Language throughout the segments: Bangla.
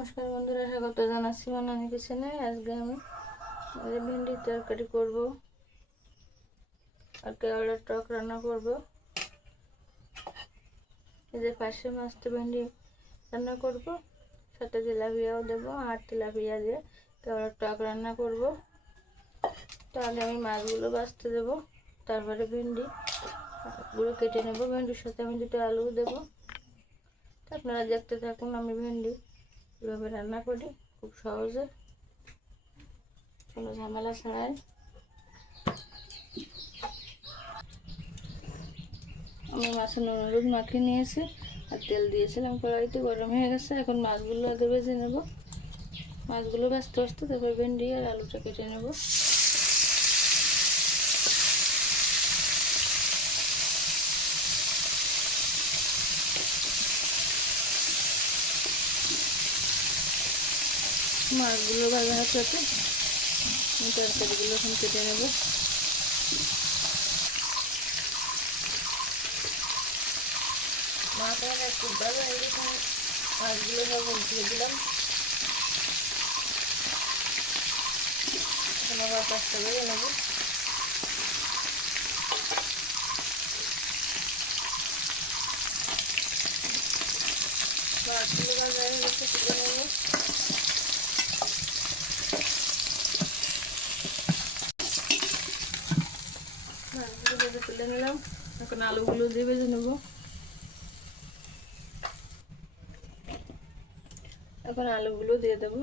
নমস্কার বন্ধুরা, স্বাগত জানাচ্ছি বানানি কিচেনে আজকে আমি ভেন্ডির তরকারি করব আর কেওড়ার টক রান্না করব। যে পাশে মাছটা ভেন্ডি রান্না করব, সাথে তেলাপিয়াও দেবো, আর তেলাপিয়া দিয়ে কেওড়ার টক রান্না করব। তাহলে আমি মাছগুলো বাছতে দেবো, তারপরে ভেন্ডি গুলো কেটে নেব। ভেন্ডির সাথে আমি দুটো আলু দেবো। আপনারা দেখতে থাকুন আমি ভেন্ডি কীভাবে রান্না করি, খুব সহজে। কোনো ঝামেলা ছাড়াই। আমি মাছের নুন হলুদ মাখিয়ে নিয়েছি, আর তেল দিয়েছিলাম কড়াইতে, গরম হয়ে গেছে। এখন মাছগুলো আগে ভেজে নেব। মাছগুলো ব্যস্ত ব্যস্ত, তারপর ভেন্ডি আর আলুটা কেটে নেব। মাছগুলো ভাজা সাথে তরকারিগুলো এখন কেটে নেব। মাছটা মাছগুলো সব উল্টিয়ে দিলাম। এখন আবার পাঁচটা বেজে নেব। মাছগুলো ভাজা হয়ে গেছে তুলে নেব। মাছগুলো ভেজে তুলে নিলাম এখন আলুগুলো দিয়ে ভেজে নেব এখন আলুগুলো দিয়ে দেবো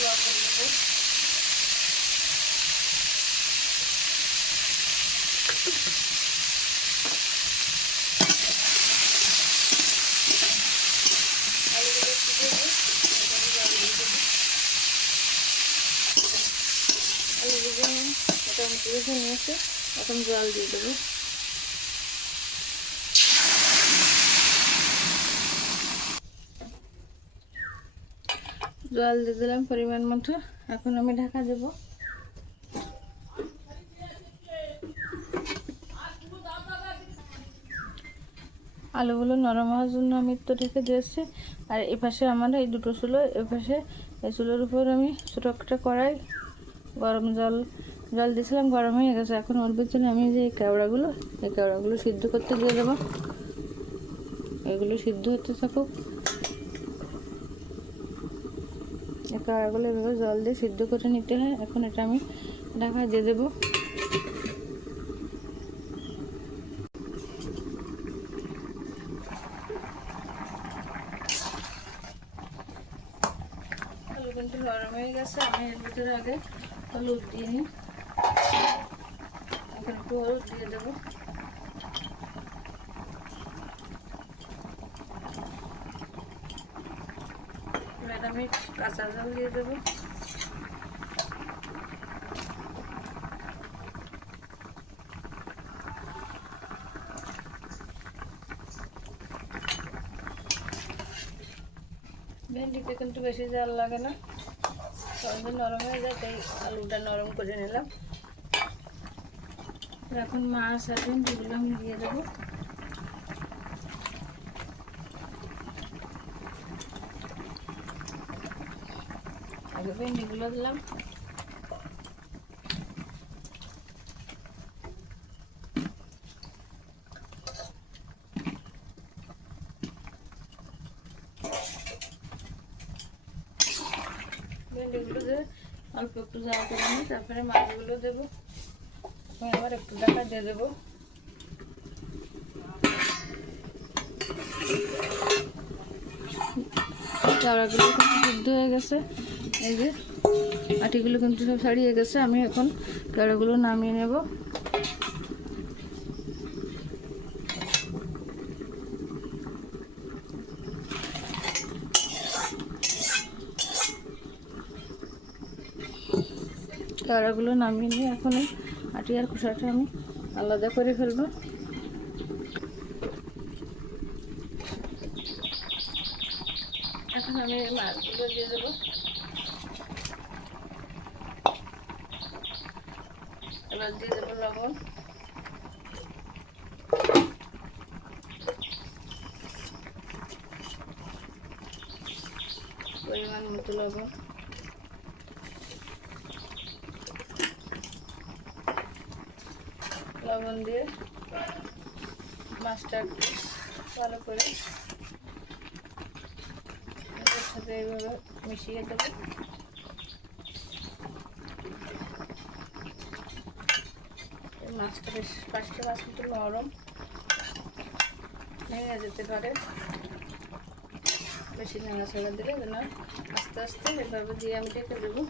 লবণ দেবো আলুগুলো একটু ভেজে তারপরে জল দিয়ে দেবো আলু ভেজে নিন মোটামুটি এখন জল দিয়ে দেবো। জল দিয়ে দিলাম পরিমাণ মতো। এখন আমি ঢাকা দেবো। আলুগুলো নরম হওয়ার জন্য আমি তো ঢেকে দিয়েছি। আর এপাশে আমার এই দুটো চুলো এপাশে এই চুলোর উপর আমি ছোটো একটা কড়াই, গরম জল জল দিয়েছিলাম, গরম হয়ে গেছে। এখন ওর ভিতরে আমি যে কেওড়াগুলো, এই কেওড়াগুলো সিদ্ধ করতে দিয়ে দেবো। এগুলো সিদ্ধ হতে থাকুক। এই কেওড়াগুলো এভাবে জল দিয়ে সিদ্ধ করে নিতে হয়। এখন এটা আমি ঢাকা দিয়ে দেবো। কিন্তু নরম হয়ে গেছে, আমি এর ভিতরে আগে হলুদ দিয়ে নিই। একটু হলুদ দিয়ে দেবো। আমি কাঁচা জল দিয়ে দেবো। ভেন্ডিতে কিন্তু বেশি জল লাগে না। সহজে নরম হয়ে যায়, তাই আলুটা নরম করে নিলাম। এখন মাছ আর ভেন্ডিগুলো আমি দিয়ে দেবো। আগে ভেন্ডিগুলো দিলাম। ভেন্ডিগুলো দিয়ে অল্প একটু জাল করে নিই তারপরে মাছগুলো দেবো। আমি আবার একটু ঢাকা দিয়ে দেবো। চাউড়াগুলো কিন্তু সিদ্ধ হয়ে গেছে। এই যে আটিগুলো কিন্তু সব ছাড়িয়ে গেছে। আমি এখন কেড়াগুলো নামিয়ে নেব। কেড়াগুলো নামিয়ে নিয়ে এখন আটিয়ার খোসাটা আমি আলাদা করে ফেলব। এখন আমি মাছগুলো দিয়ে দেবো। এবার দিয়ে দেবো লবণ। পরিমাণ মতো লবণ। লবণ দিয়ে মাছটা ভালো করে সাথে এইভাবে মিশিয়ে দেবো। মাছটা বেশ পাঁচটা মাছ কিন্তু নরম ভেঙে যেতে পারে। বেশি নাড়াচাড়া দিলে যেন আস্তে আস্তে এভাবে দিয়ে আমি ঢেকে দেবো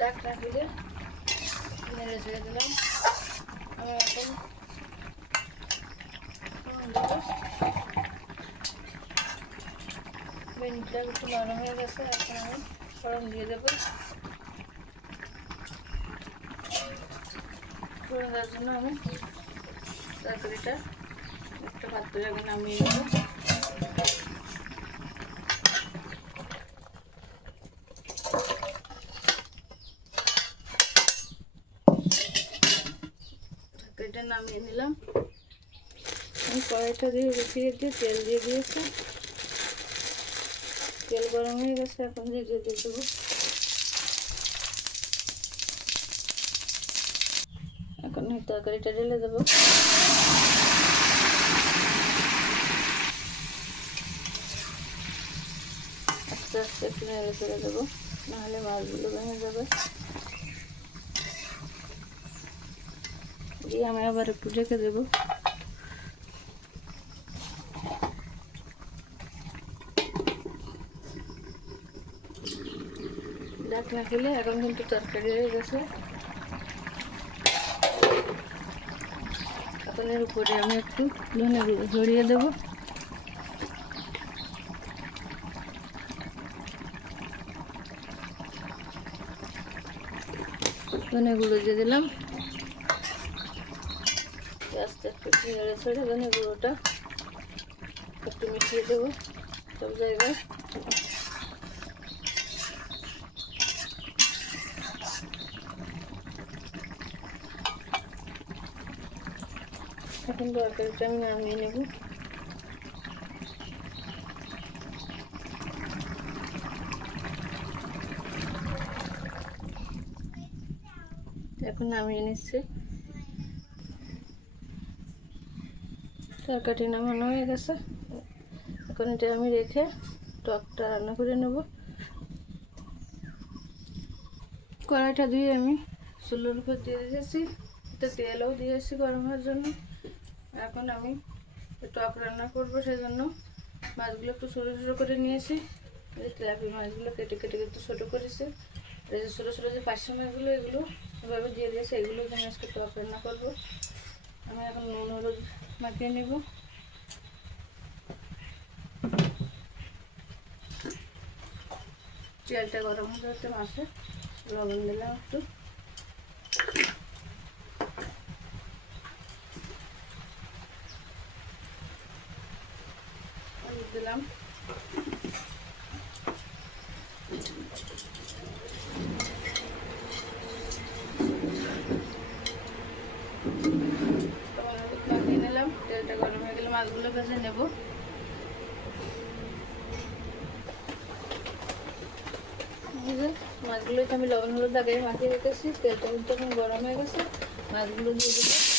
ডাক রাখলে নেড়ে ছেড়ে দিলাম আমি এখন ফোড়ন দেবো। ভেন্ডিটা একটু নরম হয়ে গেছে এখন আমি ফোড়ন দিয়ে দেবো ফোড়ন দেওয়ার জন্য আমি তরকারিটা একটা পাত্রে আগে নামিয়ে নেব তরকারিটা নামিয়ে নিলাম। কড়াইটা দিয়ে বসিয়ে দিয়ে তেল দিয়ে দিয়েছি। তেল গরম হয়ে গেছে, এখন দিয়ে দিয়ে দেবো। এখন তরকারিটা ঢেলে দেবো। আস্তে আস্তে একটু নেড়ে ছেড়ে দেবো, নাহলে মাছগুলো ভেঙে যাবে। দিয়ে আমি আবার একটু ঢেকে দেবো। ঢাকনা খুলে এখন কিন্তু তরকারি হয়ে গেছে। এর উপরে আমি একটু ধনে গুঁড়ো ছড়িয়ে দেবো। ধনে গুঁড়ো দিয়ে দিলাম। আস্তে আস্তে নেড়ে ছেড়ে ধনে গুঁড়োটা একটু মিশিয়ে দেবো সব জায়গায়। এখন তরকারিটা আমি নামিয়ে নেব। এখন নামিয়ে নিচ্ছে। তরকারি নামানো হয়ে গেছে। এখন এটা আমি রেখে টকটা রান্না করে নেব। কড়াইটা দিয়ে আমি চুলোর উপর দিয়ে দিয়েছি। এটা তেলও দিয়েছি গরম হওয়ার জন্য। এখন আমি টক রান্না করব সেই জন্য মাছগুলো একটু ছোটো ছোটো করে নিয়েছি। এই তেলাপি মাছগুলো কেটে কেটে একটু ছোটো করেছি। এই যে ছোটো ছোটো যে পাঁচশো মাছগুলো, এগুলো এভাবে দিয়ে দিয়েছি এগুলো আমি আজকে টক রান্না করব। আমি এখন নুন, হলুদ মাখিয়ে নেব। তেলটা গরম হতে হতে মাছে লবণ দিলাম একটু। হলুদ দিলাম। নিলাম হয়ে গেলে মাছগুলো ভেজে নেব। মাছগুলো আমি লবণ হলুদ আগে মাখিয়ে রেখেছি, তেলটা কিন্তু গরম হয়ে গেছে, মাছগুলো দিয়ে দেবো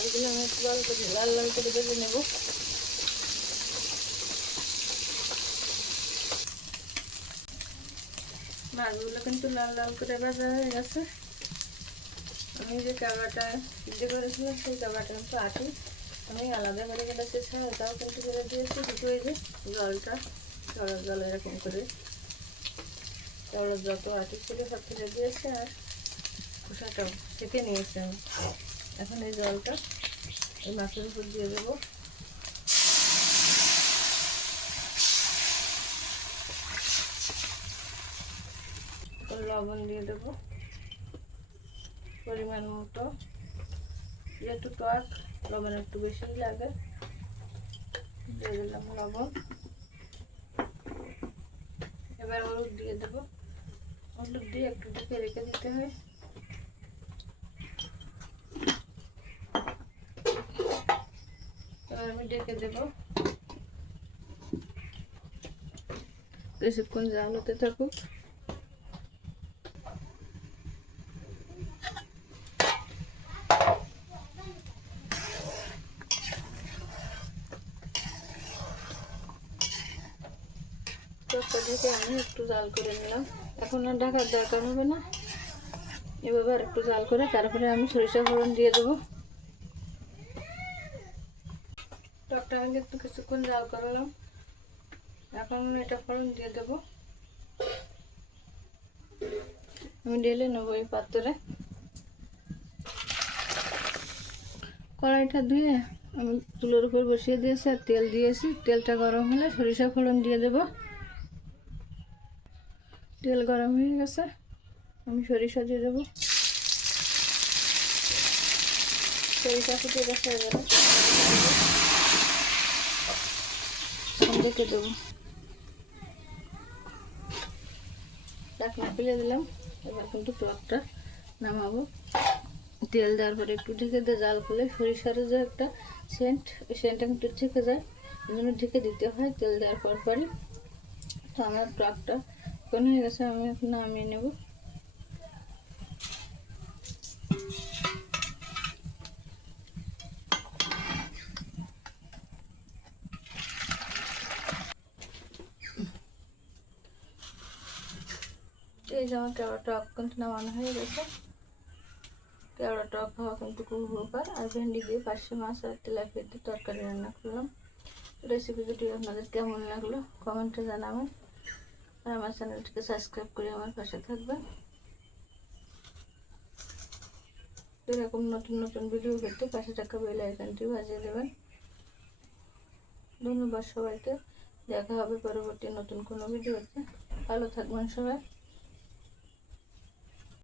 মাছগুলো আমি লাল লাল করে ভেজে মাছগুলো কিন্তু লাল লাল করে ভাজা হয়ে গেছে। আমি যে কাবাটা সিদ্ধ করেছিলাম, সেই কাবাটা কিন্তু আটি। আমি আলাদা করে কেটেছি হালকাও কিন্তু করে দিয়েছি এই যে জলটা চড়ার জল এরকম করে। চড়ার যত আটি ছিল সব ফেলে দিয়েছে আর খোসাটাও, সেকে নিয়েছি আমি। এখন এই জলটা এই মাছের উপর দিয়ে দেবো। লবণ দিয়ে দেবো। পরিমাণ মতো। যেহেতু টক, লবণ একটু বেশি লাগে। দিয়ে দিলাম লবণ। এবার হলুদ দিয়ে দেবো। হলুদ দিয়ে একটু ঢেকে রেখে দিতে হয়। আমি ডেকে দেবো। কিছুক্ষণ জাল হতে থাকুক আমি একটু জাল করে নিলাম। এখন আর ঢাকার দরকার হবে না। এভাবে আর একটু জাল করে তারপরে আমি সরিষা ফোড়ন দিয়ে দেবো টকটা আমি একটু কিছুক্ষণ জাল করলাম, এখন এটা ফোড়ন দিয়ে দেবো। আমি ঢেলে নেব এই পাত্রে। কড়াইটা ধুয়ে আমি চুলোর উপর বসিয়ে দিয়েছি আর তেল দিয়েছি। তেলটা গরম হলে সরিষা ফোড়ন দিয়ে দেবো। তেল গরম হয়ে গেছে, আমি সরিষা দিয়ে দেবো। সরিষা ফুটে গেছে দেখে দেবো। ঢাকনা ফেলে দিলাম। এবার কিন্তু টকটা নামাবো। তেল দেওয়ার পরে একটু ঢেকে দিয়ে জাল করলে সরিষার যে একটা সেন্ট, ওই সেন্টটা কিন্তু ঢেকে যায়। ওই জন্য ঢেকে দিতে হয় তেল দেওয়ার পর পরই তো আমার টকটা কোন হয়ে গেছে, আমি এখন নামিয়ে নেব। আমার কেওড়া টক কিন্তু নামানো হয়ে গেছে। কেওড়া টক খাওয়া কিন্তু খুব উপকার। আর ভেন্ডি দিয়ে পার্শে মাছ আর তেলাপিয়া দিয়ে তরকারি রান্না করলাম। রেসিপি দুটি আপনাদের কেমন লাগল কমেন্টে জানাবেন। আর আমার চ্যানেলটিকে সাবস্ক্রাইব করে আমার পাশে থাকবেন। এরকম নতুন নতুন ভিডিও পেতে পাশে থাকা বেল আইকনটি বাজিয়ে দেবেন। ধন্যবাদ সবাইকে। দেখা হবে পরবর্তী নতুন কোনো ভিডিওতে ভালো থাকবেন সবাই।